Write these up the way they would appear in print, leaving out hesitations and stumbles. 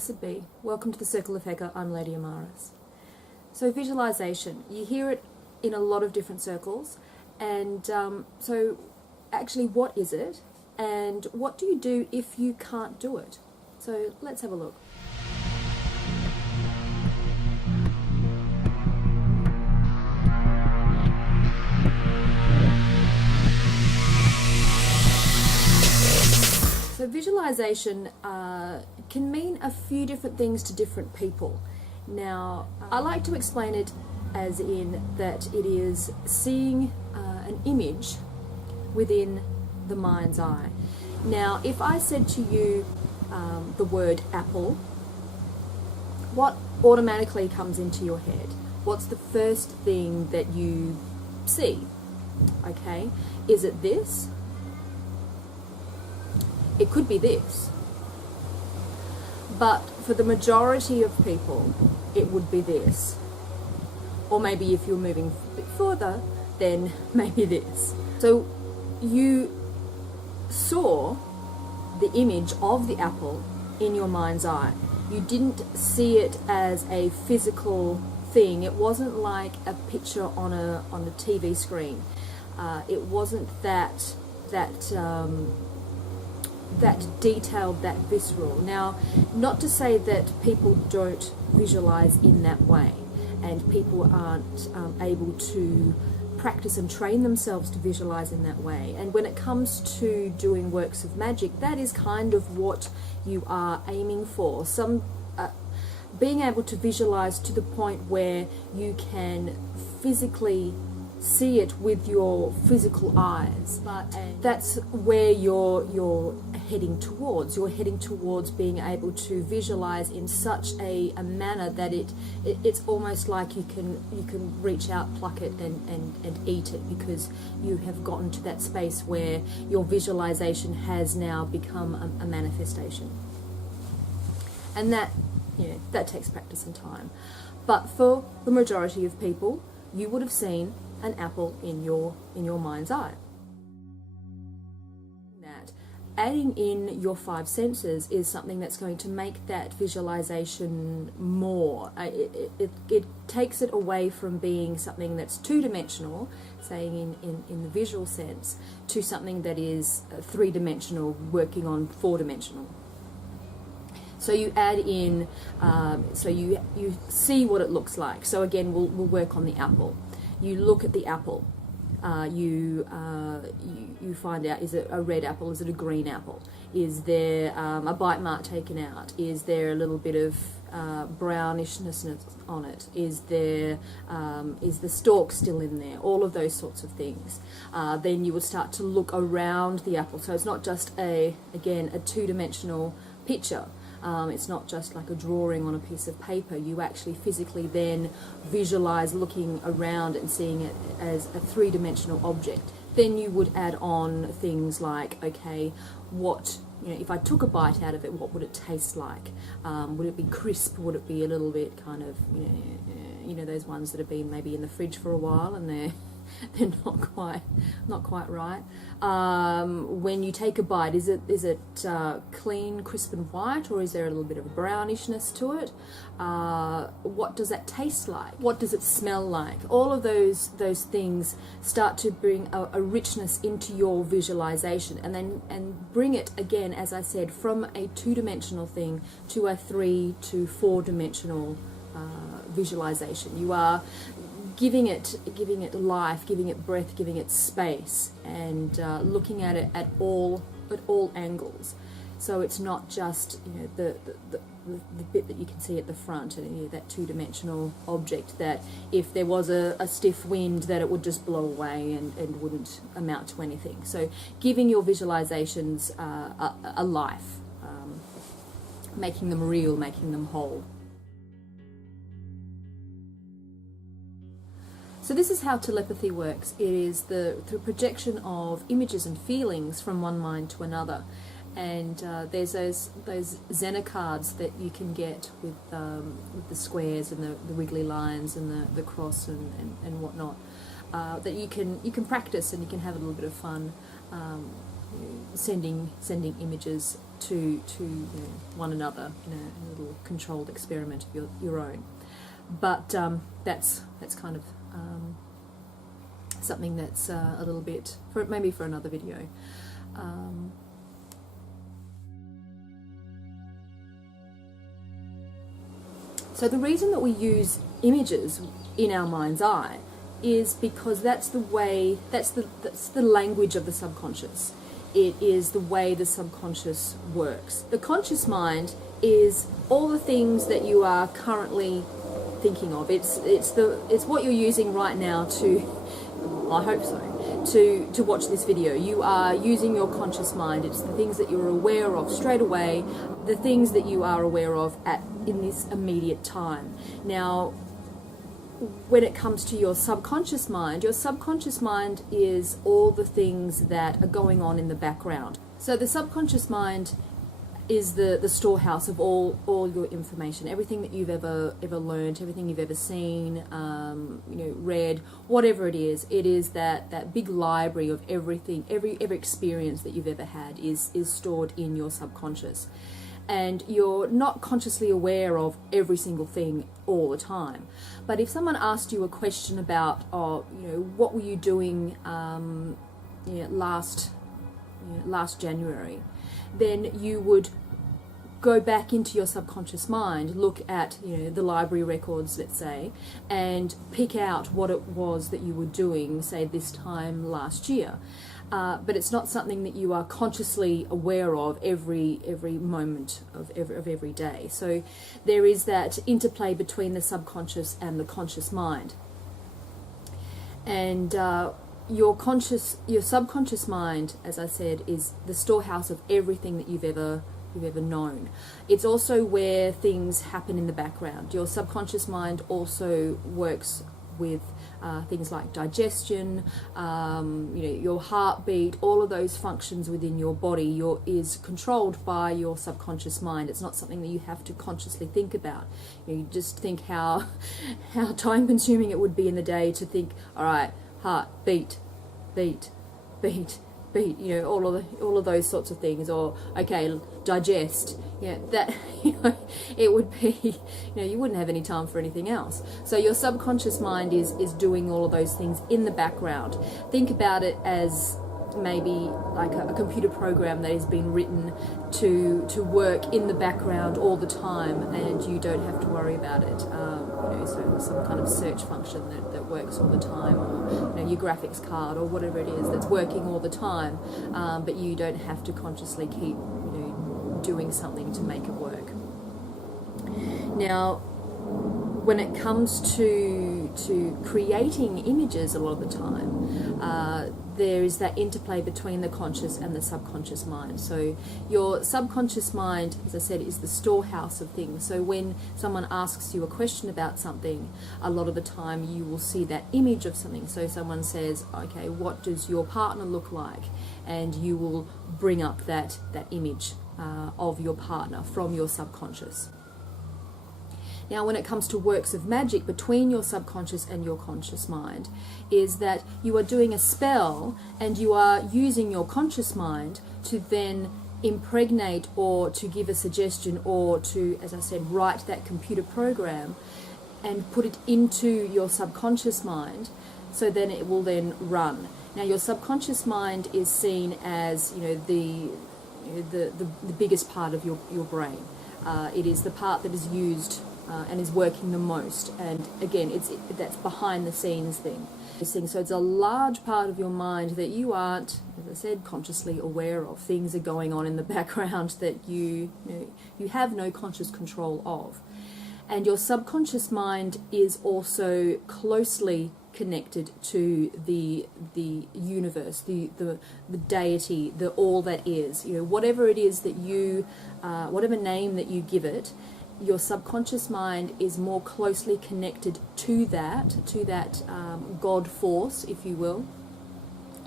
Blessed be. Welcome to the Circle of Heka. I'm Lady Amaris. So visualization, you hear it in a lot of different circles, and so actually what is it, and what do you do if you can't do it? So let's have a look. So visualization can mean a few different things to different people. Now, I like to explain it as in that it is seeing an image within the mind's eye. Now, if I said to you the word apple, what automatically comes into your head? What's the first thing that you see? Okay, is it this? It could be this, but for the majority of people, it would be this. Or maybe if you're moving a bit further, then maybe this. So you saw the image of the apple in your mind's eye. You didn't see it as a physical thing. It wasn't like a picture on a TV screen. It wasn't that detailed, that visceral. Now, not to say that people don't visualize in that way, and people aren't able to practice and train themselves to visualize in that way. And when it comes to doing works of magic, that is kind of what you are aiming for. Being able to visualize to the point where you can physically see it with your physical eyes, and that's where you're heading towards. You're heading towards being able to visualize in such a manner that it's almost like you can reach out, pluck it, and eat it, because you have gotten to that space where your visualization has now become a manifestation. And that takes practice and time. But for the majority of people, you would have seen an apple in your mind's eye. That adding in your five senses is something that's going to make that visualization more. It takes it away from being something that's two-dimensional, saying in the visual sense, to something that is three-dimensional, working on four-dimensional. So you add in, so you see what it looks like. So again, we'll work on the apple. You look at the apple. You find out, is it a red apple? Is it a green apple? Is there a bite mark taken out? Is there a little bit of brownishness on it? Is the stalk still in there? All of those sorts of things. Then you will start to look around the apple. So it's not just a two-dimensional picture. It's not just like a drawing on a piece of paper. You actually physically then visualize looking around and seeing it as a three-dimensional object. Then you would add on things like, okay, if I took a bite out of it, what would it taste like? Would it be crisp? Would it be a little bit kind of, those ones that have been maybe in the fridge for a while and they're not quite right. When you take a bite, is it clean, crisp and white, or is there a little bit of a brownishness to it? What does that taste like? What does it smell like? All of those things start to bring a richness into your visualization, and bring it again, as I said, from a two-dimensional thing to a 3 to 4-dimensional visualization. You are giving it life, giving it breath, giving it space, and looking at it at all angles. So it's not just the bit that you can see at the front, and that two-dimensional object that if there was a stiff wind that it would just blow away and wouldn't amount to anything. So giving your visualizations a life, making them real, making them whole. So this is how telepathy works. It is the projection of images and feelings from one mind to another. And there's those Zener cards that you can get with the squares and the wiggly lines and the cross and whatnot, that you can practice, and you can have a little bit of fun sending images to one another in a little controlled experiment of your own. But that's kind of something that's a little bit maybe for another video. So the reason that we use images in our mind's eye is because that's the language of the subconscious. It is the way the subconscious works. The conscious mind is all the things that you are currently thinking of. It's what you're using right now to, I hope so, to watch this video. You are using your conscious mind. It's the things that you're aware of straight away, the things that you are aware of in this immediate time. Now, when it comes to your subconscious mind is all the things that are going on in the background. So the subconscious mind is the storehouse of all your information, everything that you've ever learned, everything you've ever seen, read, whatever it is that big library of everything, every experience that you've ever had is stored in your subconscious. And you're not consciously aware of every single thing all the time. But if someone asked you a question about, what were you doing last January, then you would go back into your subconscious mind, look at the library records, let's say, and pick out what it was that you were doing, say this time last year. But it's not something that you are consciously aware of every moment of every day. So there is that interplay between the subconscious and the conscious mind. And your subconscious mind, as I said, is the storehouse of everything that you've ever known. It's also where things happen in the background. Your subconscious mind also works with things like digestion, your heartbeat, all of those functions within your body is controlled by your subconscious mind. It's not something that you have to consciously think about. You just think how time consuming it would be in the day to think, all right, heart, beat, all of those sorts of things, or okay, digest. That it would be, you wouldn't have any time for anything else. So your subconscious mind is doing all of those things in the background. Think about it as maybe like a computer program that has been written to work in the background all the time, and you don't have to worry about it. So some kind of search function that works all the time, or your graphics card or whatever it is that's working all the time, but you don't have to consciously keep doing something to make it work. Now, when it comes to creating images, a lot of the time, there is that interplay between the conscious and the subconscious mind. So your subconscious mind, as I said, is the storehouse of things. So when someone asks you a question about something, a lot of the time you will see that image of something. So someone says, okay, what does your partner look like? And you will bring up that image of your partner from your subconscious. Now, when it comes to works of magic between your subconscious and your conscious mind, is that you are doing a spell and you are using your conscious mind to then impregnate or to give a suggestion or to, as I said, write that computer program and put it into your subconscious mind, so then it will then run. Now, your subconscious mind is seen as the biggest part of your brain. It is the part that is used and is working the most, and again, that's behind the scenes thing. So it's a large part of your mind that you aren't, as I said, consciously aware of. Things are going on in the background that you have no conscious control of. And your subconscious mind is also closely connected to the universe, the deity, the all that is. Whatever it is that whatever name that you give it, your subconscious mind is more closely connected to that God force, if you will,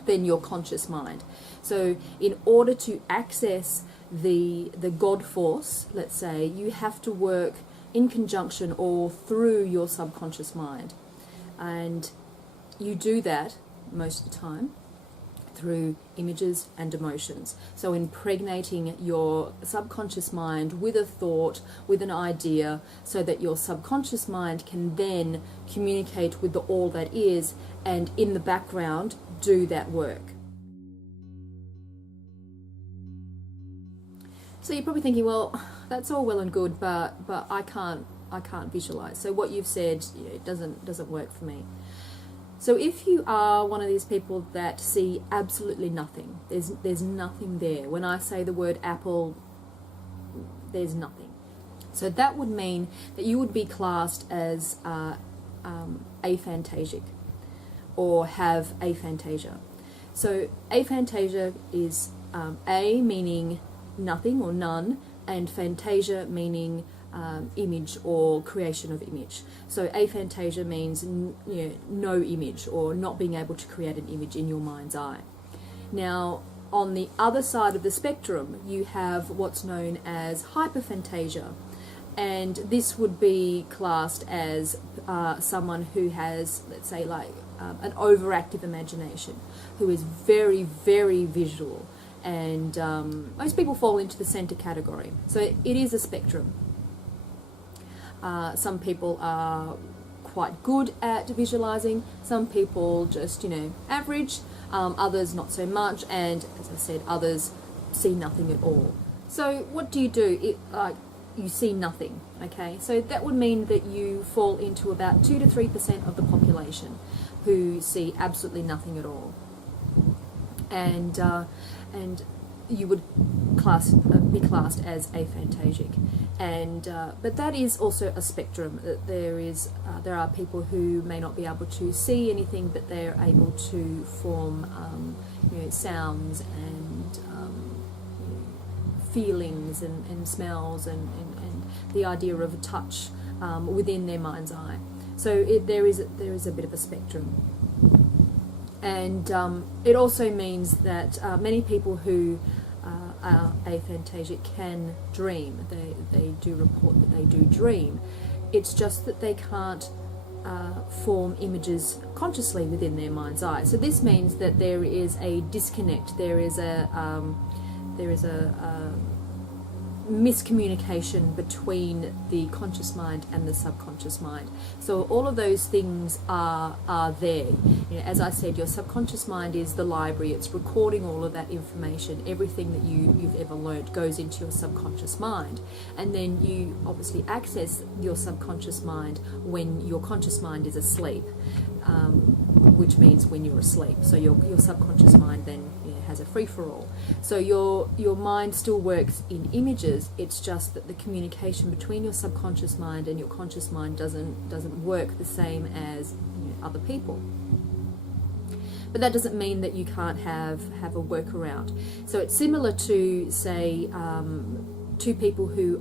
than your conscious mind. So in order to access the God force, let's say, you have to work in conjunction or through your subconscious mind. And you do that most of the time through images and emotions. So impregnating your subconscious mind with a thought, with an idea, so that your subconscious mind can then communicate with the all that is, and in the background do that work. So you're probably thinking, well, that's all well and good, but I can't visualize. So what you've said, it doesn't work for me. So if you are one of these people that see absolutely nothing, there's nothing there. When I say the word apple, there's nothing. So that would mean that you would be classed as aphantasic, or have aphantasia. So aphantasia is a meaning nothing or none, and fantasia meaning image or creation of image. So aphantasia means no image, or not being able to create an image in your mind's eye. Now, on the other side of the spectrum, you have what's known as hyperphantasia, and this would be classed as someone who has, let's say, like an overactive imagination, who is very, very visual, and most people fall into the center category. So it is a spectrum. Some people are quite good at visualizing, some people just, average, others not so much, and as I said, others see nothing at all. So what do? You see nothing, okay? So that would mean that you fall into about 2 to 3% of the population who see absolutely nothing at all. And you would be classed as aphantasic, but that is also a spectrum. There are people who may not be able to see anything, but they're able to form sounds and feelings and smells and the idea of a touch within their mind's eye. So there is a bit of a spectrum. And it also means that many people who are aphantasic can dream. They do report that they do dream. It's just that they can't form images consciously within their mind's eye. So this means that there is a disconnect. There is a miscommunication between the conscious mind and the subconscious mind. So all of those things are there. As I said, your subconscious mind is the library. It's recording all of that information. Everything that you've ever learned goes into your subconscious mind, and then you obviously access your subconscious mind when your conscious mind is asleep, which means when you're asleep. So your subconscious mind then has a free-for-all. So your mind still works in images. It's just that the communication between your subconscious mind and your conscious mind doesn't work the same as other people. But that doesn't mean that you can't have a workaround. So it's similar to, say, two people who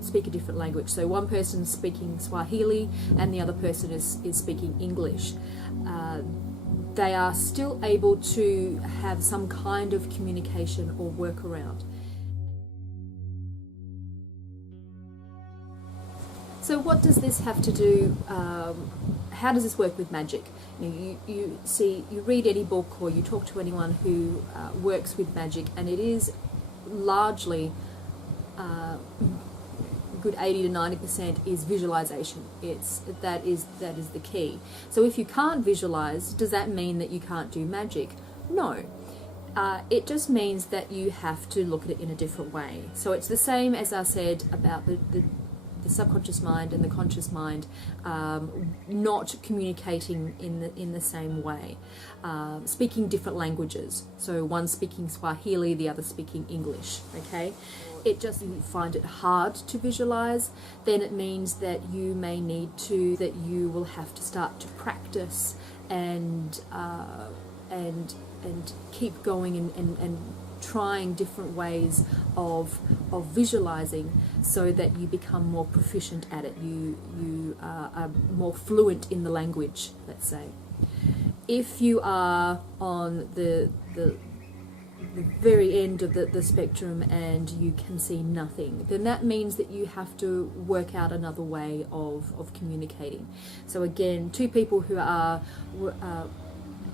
speak a different language. So one person is speaking Swahili and the other person is speaking English. They are still able to have some kind of communication or workaround. So what does this have to do, how does this work with magic? You read any book or you talk to anyone who works with magic, and it is largely good 80 to 90% is visualization. That is the key. So if you can't visualize, does that mean that you can't do magic? No. It just means that you have to look at it in a different way. So it's the same as I said about the subconscious mind and the conscious mind not communicating in the same way, speaking different languages. So one speaking Swahili, the other speaking English. Okay. It just, you find it hard to visualize, then it means that you will have to start to practice and keep going and trying different ways of visualizing, so that you become more proficient at it. You are more fluent in the language, let's say. If you are on the very end of the spectrum and you can see nothing, then that means that you have to work out another way of communicating. So again, two people who are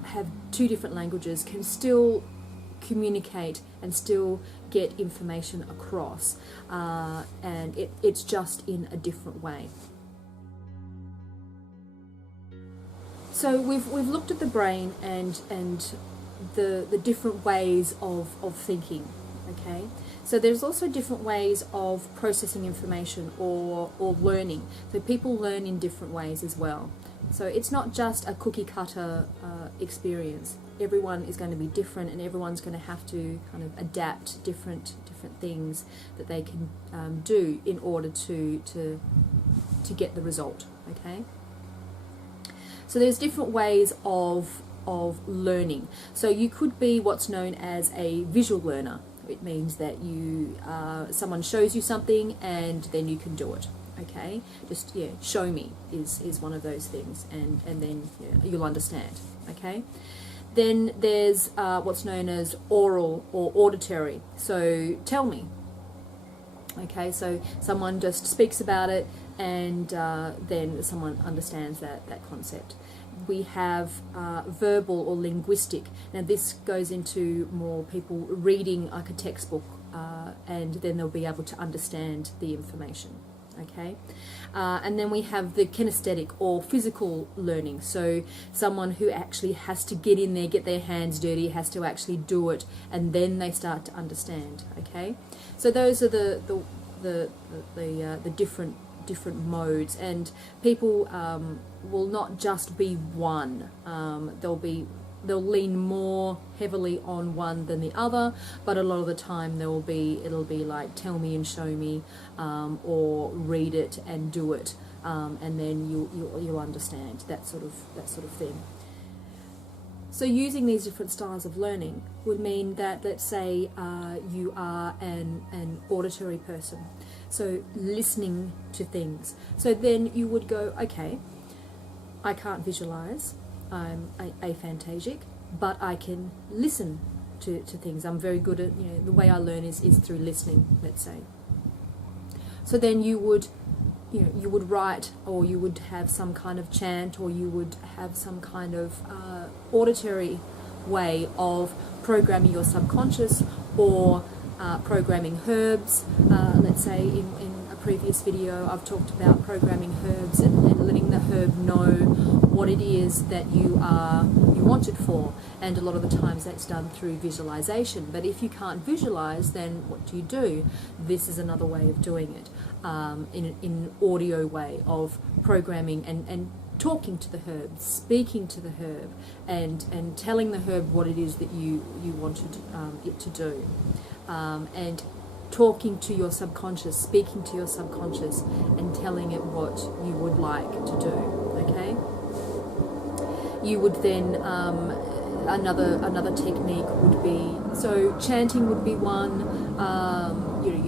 have two different languages can still communicate and still get information across, and it's just in a different way. So we've looked at the brain and the different ways of thinking. Okay, so there's also different ways of processing information or learning. So people learn in different ways as well. So it's not just a cookie cutter experience. Everyone is going to be different, and everyone's going to have to kind of adapt different things that they can do in order to get the result. Okay. So there's different ways of learning. So you could be what's known as a visual learner. It means that someone shows you something and then you can do it. Okay, just show me is one of those things, and then you'll understand. Okay, then there's what's known as oral or auditory. So tell me. Okay, so someone just speaks about it, and then someone understands that concept. We have verbal or linguistic. Now this goes into more people reading like a textbook, and then they'll be able to understand the information. Okay, and then we have the kinesthetic or physical learning. So someone who actually has to get in there, get their hands dirty, has to actually do it, and then they start to understand. Okay, so those are the different modes, and people will not just be one. They'll lean more heavily on one than the other, but a lot of the time it'll be like tell me and show me, or read it and do it, and then you'll understand that sort of thing. So using these different styles of learning would mean that, let's say you are an auditory person, so listening to things. So then you would go, okay, I can't visualize, I'm aphantasic, but I can listen to things. I'm very good at, the way I learn is through listening, let's say. So then you would write, or you would have some kind of chant, or you would have some kind of auditory way of programming your subconscious, or programming herbs. Let's say in a previous video I've talked about programming herbs and letting the herb know what it is that you want it for, and a lot of the times that's done through visualization. But if you can't visualize, then what do? This is another way of doing it, in an audio way of programming and talking to the herb, speaking to the herb, and telling the herb what it is that you wanted it to do, and talking to your subconscious, speaking to your subconscious, and telling it what you would like to do. Okay. You would then another technique would be, so chanting would be one.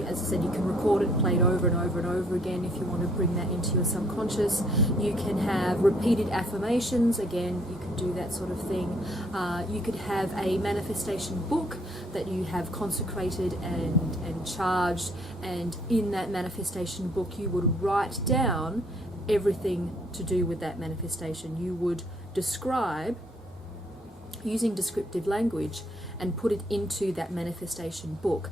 As I said, you can record it, play it over and over and over again if you want to bring that into your subconscious. You can have repeated affirmations. Again, you could do that sort of thing. You could have a manifestation book that you have consecrated and charged, and in that manifestation book you would write down everything to do with that manifestation. You would describe using descriptive language and put it into that manifestation book,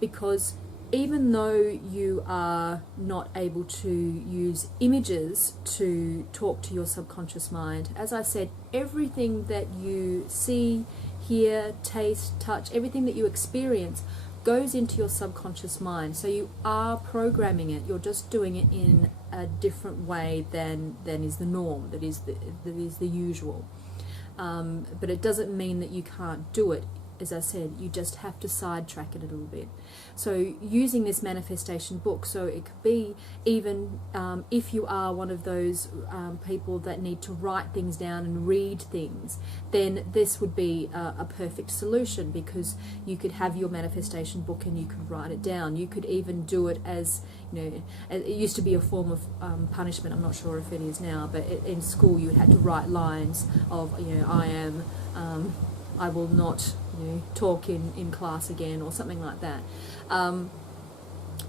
because even though you are not able to use images to talk to your subconscious mind, as I said, everything that you see, hear, taste, touch, everything that you experience goes into your subconscious mind. So you are programming it, you're just doing it in a different way than is the norm, that is the usual. But it doesn't mean that you can't do it. As I said, you just have to sidetrack it a little bit. So using this manifestation book, so it could be even if you are one of those people that need to write things down and read things, then this would be a perfect solution, because you could have your manifestation book and you could write it down. You could even do it as, it used to be a form of punishment. I'm not sure if it is now, but in school you had to write lines of, I will not talk in class again, or something like that.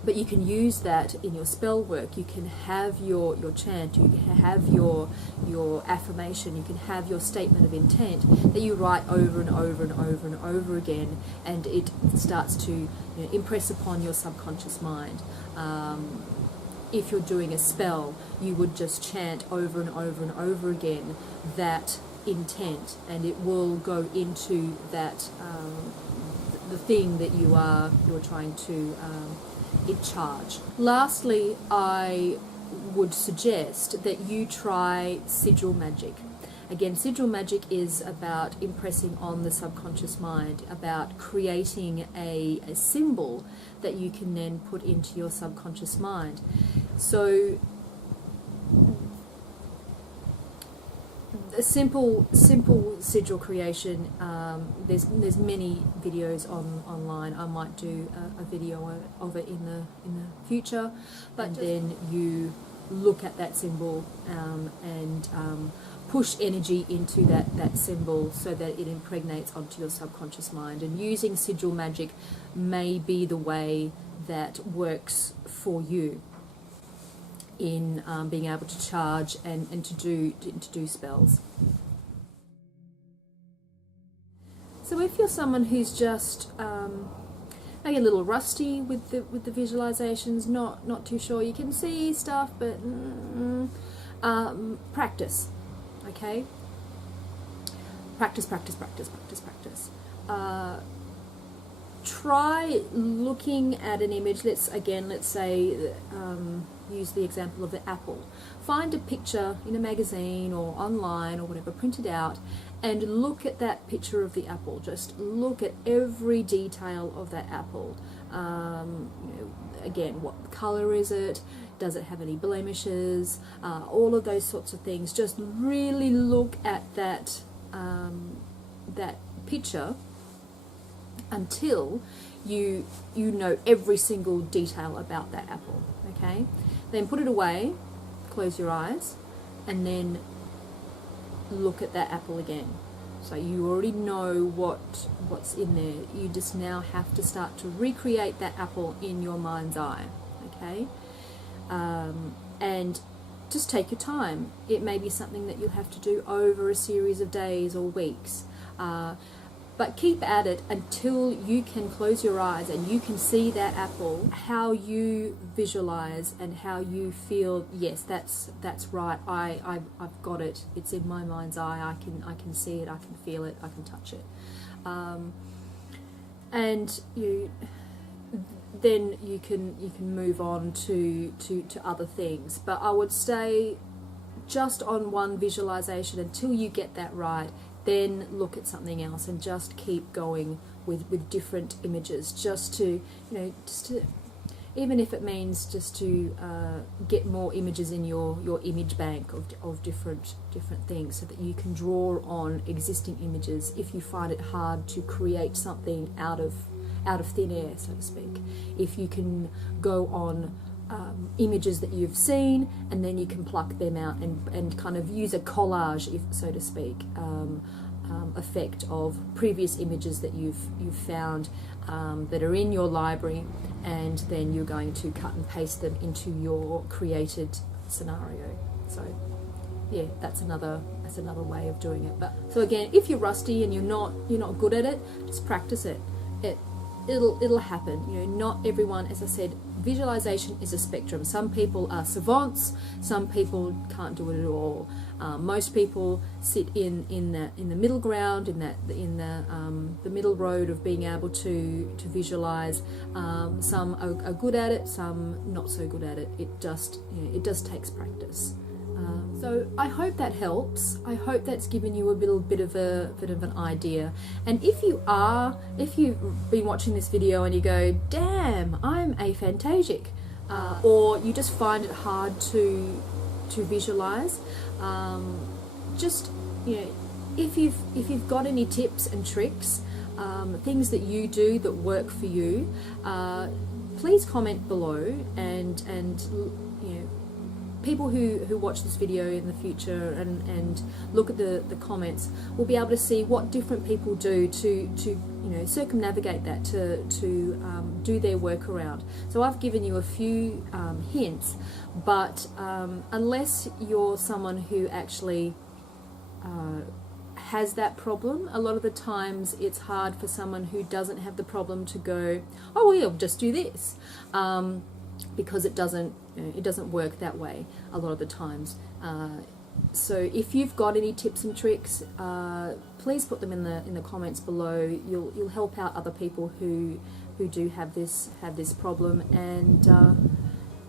But you can use that in your spell work. You can have your chant, you can have your affirmation, you can have your statement of intent that you write over and over and over and over again, and it starts to impress upon your subconscious mind. If you're doing a spell, you would just chant over and over and over again that intent, and it will go into that the thing that you're trying to in charge. Lastly, I would suggest that you try sigil magic. Again, sigil magic is about impressing on the subconscious mind, about creating a symbol that you can then put into your subconscious mind. So a simple sigil creation, there's many videos online. I might do a video of it in the future, but then you look at that symbol and push energy into that symbol so that it impregnates onto your subconscious mind. And using sigil magic may be the way that works for you in being able to charge and to do spells. So if you're someone who's just maybe a little rusty with the visualizations, not too sure, you can see stuff, but practice. Okay, practice. Try looking at an image. Let's say use the example of the apple. Find a picture in a magazine or online or whatever, print it out, and look at that picture of the apple. Just look at every detail of that apple. Again, what color is it? Does it have any blemishes? All of those sorts of things. Just really look at that that picture until you know every single detail about that apple. Okay, then put it away, close your eyes, and then look at that apple again. So you already know what's in there. You just now have to start to recreate that apple in your mind's eye. Okay, and just take your time. It may be something that you'll have to do over a series of days or weeks. But keep at it until you can close your eyes and you can see that apple, how you visualize and how you feel, yes, that's right, I've got it, it's in my mind's eye, I can see it, I can feel it, I can touch it. And then you can move on to other things. But I would stay just on one visualization until you get that right. Then look at something else and just keep going with different images, just to even if it means just to get more images in your image bank of different things, so that you can draw on existing images if you find it hard to create something out of thin air, so to speak. If you can go on images that you've seen, and then you can pluck them out and kind of use a collage, so to speak, effect of previous images that you've found that are in your library, and then you're going to cut and paste them into your created scenario. So yeah, that's another way of doing it. But so again, if you're rusty and you're not good at it, just practice it. It'll happen. Not everyone, as I said, visualization is a spectrum. Some people are savants, some people can't do it at all. Most people sit in the middle ground, in the middle road of being able to visualize. Some are good at it, some not so good at it. It just takes practice. So I hope that helps. I hope that's given you a little bit of an idea. And if you've been watching this video and you go, damn, I'm aphantasic, or you just find it hard to visualize, just if you've got any tips and tricks, things that you do that work for you, please comment below and people who watch this video in the future and look at the comments will be able to see what different people do to circumnavigate that, to do their work around. So I've given you a few hints, but unless you're someone who actually has that problem, a lot of the times it's hard for someone who doesn't have the problem to go, oh well, just do this, because it doesn't work that way a lot of the times. So if you've got any tips and tricks, please put them in the comments below. You'll help out other people who do have this problem, and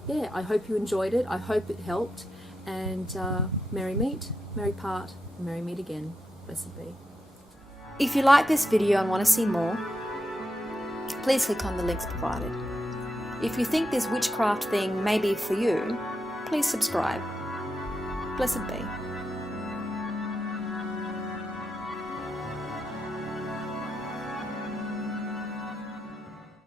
yeah, I hope you enjoyed it. I hope it helped, and merry meet, merry part, merry meet again. Blessed be. If you like this video and want to see more, please click on the links provided. If you think this witchcraft thing may be for you, please subscribe. Blessed be.